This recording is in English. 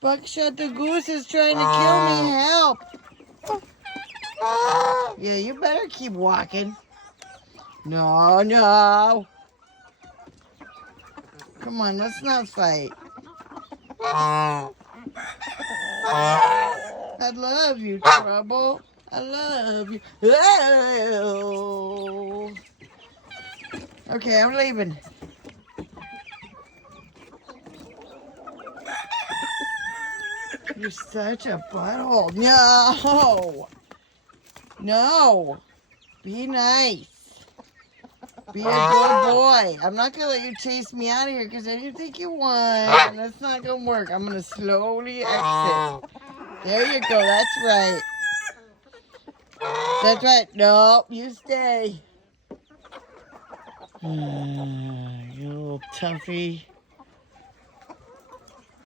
Buckshot the goose is trying to kill me. Help. Yeah, you better keep walking. No, no. Come on, let's not fight. I love you, Trouble. I love you. Oh. Okay, I'm leaving. You're such a butthole. No. No. Be nice. Be a good boy. I'm not going to let you chase me out of here because I didn't think you won. And that's not going to work. I'm going to slowly exit. There you go. That's right. That's right. No, you stay. You little toughie.